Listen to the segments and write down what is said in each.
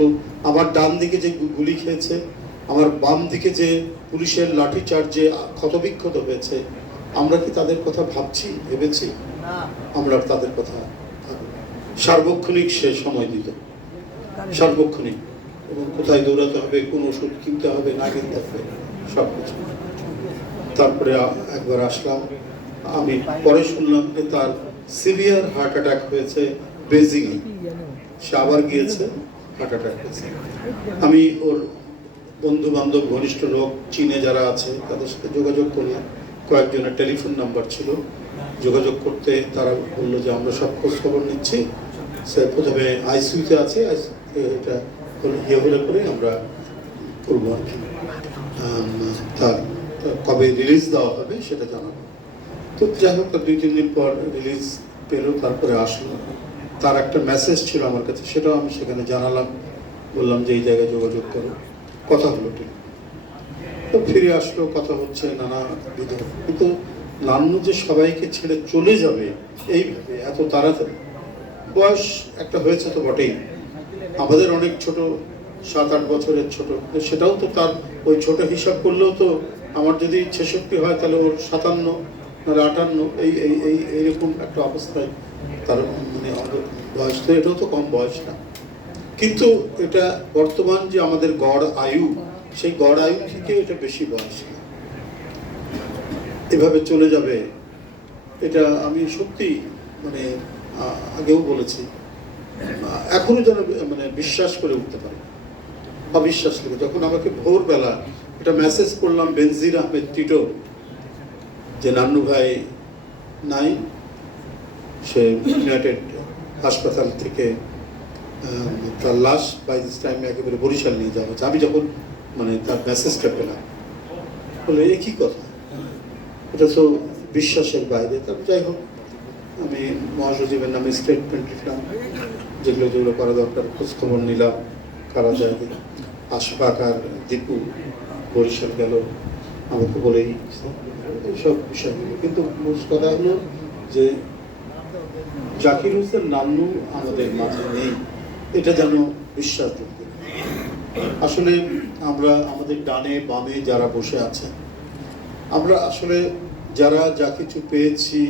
কিন্তু আমার ডান দিকে যে গুলি খেয়েছে, আমার বাম দিকে যে পুলিশের লাঠিচার্জে ক্ষতবিক্ষত হয়েছে, আমরা কি তাদের কথা ভাবছি, ভেবেছি? আমরা তাদের কথা সার্বক্ষণিক সে সময় দিত, সার্বক্ষণিক, এবং কোথায় দৌড়াতে হবে, কোন ওষুধ কিনতে হবে না কিনতে হবে সব কিছু। তারপরে একবার আসলাম, আমি পরে শুনলাম যে তার সিভিয়ার হার্ট অ্যাটাক হয়েছে বেজিংয়ে, সে আবার গিয়েছে, হার্ট অ্যাটাক হয়েছে। আমি ওর বন্ধু বান্ধব ঘনিষ্ঠ লোক চীনে যারা আছে তাদের সাথে যোগাযোগ করলাম, কয়েকজনের টেলিফোন নাম্বার ছিল, যোগাযোগ করতে তারা বললো যে আমরা সব খোঁজ খবর নিচ্ছি, সে প্রথমে আইসিইউতে আছে, এটা ইয়ে হলে করে আমরা করবো আর কি, তার কবে রিলিজ দেওয়া হবে সেটা জানাবো। তো যাই হোক 2-3 দিন পর রিলিজ পেলো, তারপরে আসলো। তার একটা মেসেজ ছিল আমার কাছে, সেটাও আমি সেখানে জানালাম, বললাম যে এই জায়গায় যোগাযোগ করো, কথা হলো ঠিক। তো ফিরে আসলো, কথা হচ্ছে নানা বিধ। কিন্তু নান্নু যে সবাইকে ছেড়ে চলে যাবে এইভাবে এত তাড়াতাড়ি, বয়স একটা হয়েছে তো বটেই, আমাদের অনেক ছোট, 7-8 বছরের ছোট, সেটাও তো তার ওই ছোট হিসাব করলেও তো আমার যদি 66 হয় তাহলে ওর 57 নাহলে 58, এইরকম একটা অবস্থায় তার মানে বয়স, তো এটাও তো কম বয়স না। কিন্তু এটা বর্তমান যে আমাদের গড় আয়ু, সেই গড় আয়ু থেকে এটা বেশি বয়স না, এভাবে চলে যাবে, এটা আমি সত্যি মানে আগেও বলেছি, এখনো যেন মানে বিশ্বাস করে উঠতে পারি, অবিশ্বাস লাগে। যখন আমাকে ভোরবেলা একটা মেসেজ করলাম বেনজির আহমেদ টিটো যে নান্নু ভাই নাই, সে ইউনাইটেড হাসপাতাল থেকে তার লাশ বাই দিস টাইম একেবারে বরিশাল নিয়ে যাওয়া হচ্ছে, আমি যখন মানে তার মেসেজটা পেলাম, বলে এ কী কথা, এটা তো বিশ্বাসের বাইরে। তারপর যাই হোক আমি মহাসচিবের নামে স্টেটমেন্ট লিখলাম, যেগুলো যেগুলো করা দরকার খোঁজখবর নিলাম, কারা যায়। আশফাক আর দীপু বরিশাল গেল আমাকে বলেই এইসব বিষয়গুলো। কিন্তু মূল কথা হলো যে জাকির হোসেন নান্নু আমাদের মাঝে নেই, এটা যেন বিশ্বাসযোগ্য। আসলে আমরা আমাদের ডানে বামে যারা বসে আছেন, আমরা আসলে যারা যা কিছু পেয়েছি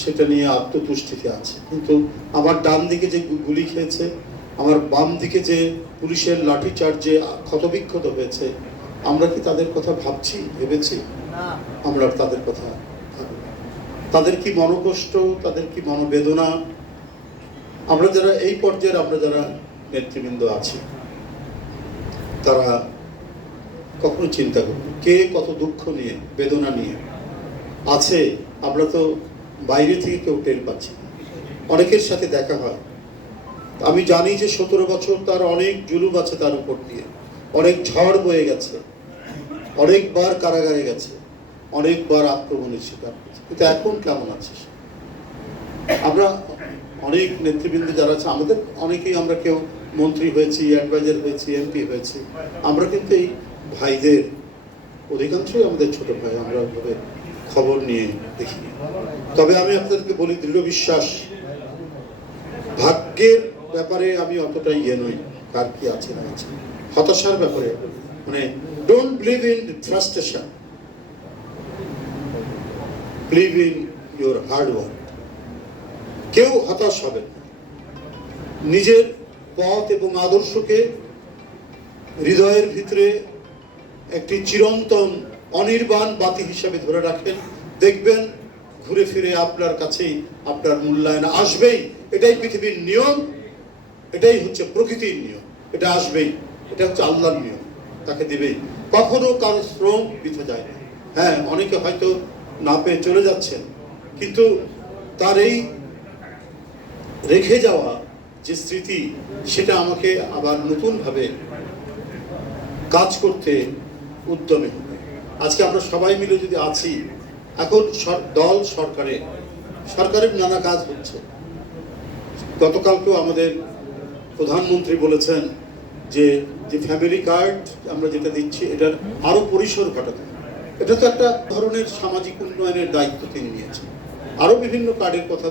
সেটা নিয়ে আত্মতুষ্টিতে আছে, কিন্তু আমার ডান দিকে যে গুলি খেয়েছে, আমার বাম দিকে যে পুলিশের লাঠিচার্জে ক্ষতবিক্ষত হয়েছে, আমরা কি তাদের কথা ভাবছি, ভেবেছি? আমরা তাদের কথা ভাবি। তাদের কি মনোকষ্ট, তাদের কি মনোবেদনা, আমরা যারা এই পর্যায়ের, আমরা যারা নেতৃবৃন্দ আছি, তারা কখনো চিন্তা করি কে কত দুঃখ নিয়ে, বেদনা নিয়ে আছে। আমরা তো বাইরে থেকে কেউ টের পাচ্ছি, অনেকের সাথে দেখা হয়, আমি জানি যে 17 বছর তার অনেক জুলুম আছে তার উপর দিয়ে, অনেক ঝড় বয়ে গেছে, অনেকবার কারাগারে গেছে, অনেকবার আক্রমণের শিকার হয়েছে, কিন্তু এখন কেমন আছিস? আমরা অনেক নেতৃবৃন্দ যারা আছে, আমাদের অনেকেই, আমরা কেউ মন্ত্রী হয়েছি, অ্যাডভাইজার হয়েছি, এমপি হয়েছি, আমরা কিন্তু এই ভাইদের অধিকাংশই আমাদের ছোট ভাই, আমরা ওইভাবে খবর নিয়ে দেখি। তবে আমি আপনাদেরকে বলি, দৃঢ় বিশ্বাস, ভাগ্যের ব্যাপারে আমি অতটা ইয়ে নই, কার কি আছে না আছে, হতাশার ব্যাপারে মানে don't believe in frustration, believe in your hard work. কেউ হতাশ হবে না, নিজের পথ এবং আদর্শকে হৃদয়ের ভিতরে একটি চিরন্তন অনির্বাণ বাতি হিসাবে ধরে রাখেন, দেখবেন ঘুরে ফিরে আপনার কাছেই আপনার মূল্যায়ন আসবেই। এটাই পৃথিবীর নিয়ম, এটাই হচ্ছে প্রকৃতির নিয়ম, এটা আসবেই, এটা হচ্ছে আল্লাহর নিয়ম, তাকে দিবেই। কখনো কারো শ্রম বৃথা যায় না। হ্যাঁ, অনেকে হয়তো না পেয়ে চলে যাচ্ছেন, কিন্তু তার এই রেখে যাওয়া যে স্মৃতি, সেটা আমাকে আবার নতুনভাবে কাজ করতে উদ্যমী হবে। আজকে আমরা সবাই মিলে যদি আছি, এখন দল সরকারের নানা কাজ হচ্ছে। গতকালকেও আমাদের প্রধানমন্ত্রী বলেছেন যে ফ্যামিলি কার্ড আমরা যেটা দিচ্ছি, এটার আরো পরিসর ঘটাতে, এটা তো একটা ধরনের সামাজিক উন্নয়নের দায়িত্ব তিনি নিয়েছেন। আরো বিভিন্ন কার্ডের কথা